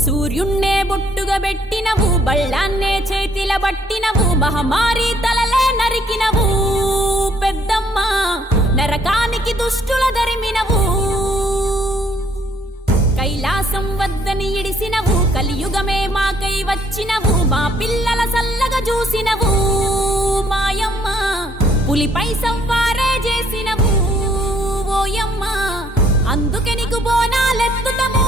సూర్యున్నే బొట్టుగా పెట్టినవు, బళ్ళాన్నే చేతిల పట్టినవు, మహమారి తలలే నరికినవు పెద్దమ్మ, నరకానికి దుష్టుల దరిమినవు. కైలాసం వద్దని ఇడిసినవు, కలియుగమే మాకై వచ్చినవు, మా పిల్లల సల్లగా చూసినవు మాయమ్మ, పులిపై సవ్వారే చేసినవు ఓయమ్మ, అందుకే నీకు బోనాలెత్తుతము.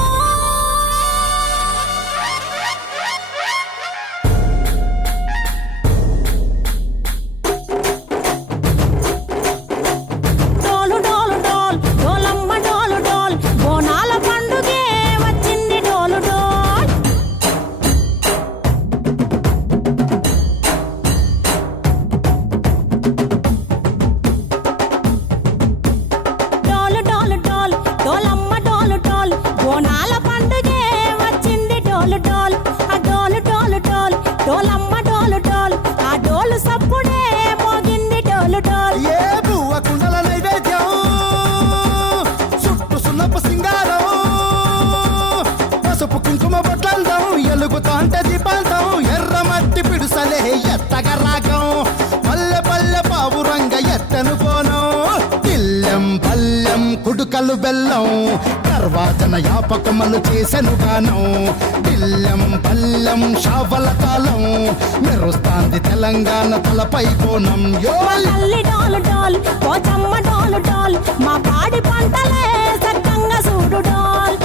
కుడుకలు బెల్లం తర్వాతన యాపకమలు చేసెను గానం, బిల్లం పల్లెం షావల కాలం మెరుస్తాంది తెలంగాణ తలపై కోణం. మా పాడి పంటలే సక్కంగా చూడు డోల్.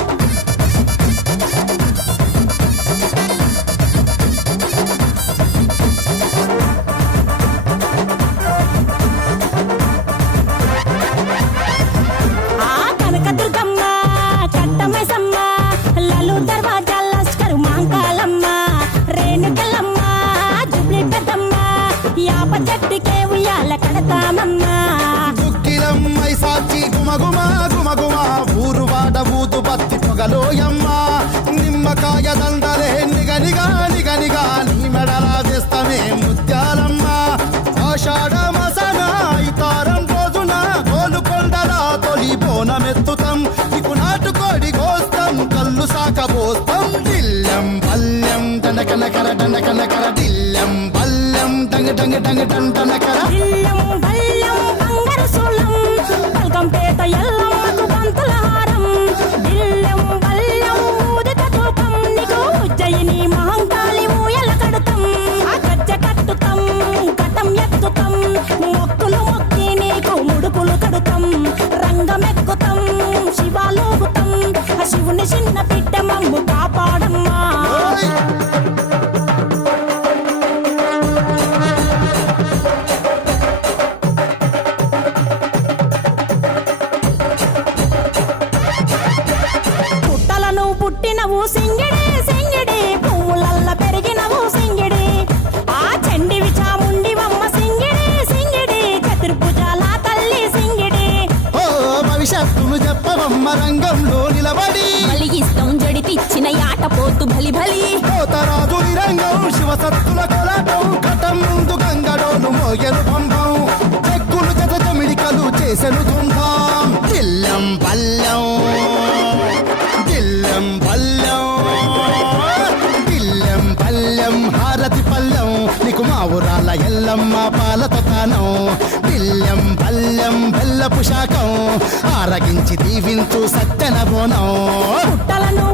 దుక్కిలమ్మై సాచి గుమగుమ గుమగుమ ఊరు వాడ ఊదు బత్తి పొగలోయమ్మ, నిమ్మకాయ దండలే నిగనిగా నిగనిగా నీ మెడలా వేస్తమే ముత్యాలమ్మ. ఆషాఢ మసన ఇతారం రోజున గోలుకొండల తొలి బోనమెత్తుతాం, నీకు నాటుకోడి కోస్తాం కళ్ళు సాకబోస్తాం. దిల్లం పల్లెం దండకనకర దండకనకర దిల్లం పల్లెం డంగ డంగ డంగ డండనకర పేట ఎల్లమ్మకు పంతుల హారం, బిల్లం బల్లం ఊదిత ధూపం, నీకు ఉజ్జయిని మహంకాళి ఊయల కడుతాం, ఆ గజ్జ కట్టుతాం కటం ఎత్తుతాం, మొక్కులు మొక్కి నీకు ముడుపులు కడుతాం, రంగమెక్కుతాం శివాలోగుతాం, ఆ శివుని చిన్న బిడ్డ మమ్ము కాపాడమ్మా. పుట్టినవు సింగిడి సింగిడి, పువ్వులల్ల పెరిగినవు సింగిడి, ఆ చండివి చాముండివమ్మ సింగిడి సింగిడి, చతుర్భుజాల తల్లి సింగిడి. ఓ భవిష్యత్తును చెప్పవమ్మ రంగంలో నిలబడి, బలిగిస్తాం జడితిచ్చిన యాట పోతు బలి బలి, పోతరాజు రంగం శివసత్తుల కొలాటం, కటం ముందు గంగడోను మోయను పంపం, చెక్కులు జత జమిడికలు చేసెను తుంటాం. దిల్లం పల్లెం దిల్లం పల్లెం దిల్లం పల్లెం హారతి పల్లెం, నీకు మా ఊరాల ఎల్లమ్మ పాలతో కానం, దిల్లం పల్లెం బెల్లపు శాఖం ఆరగించి దీవించు సత్తెన బోనం. పుట్టలను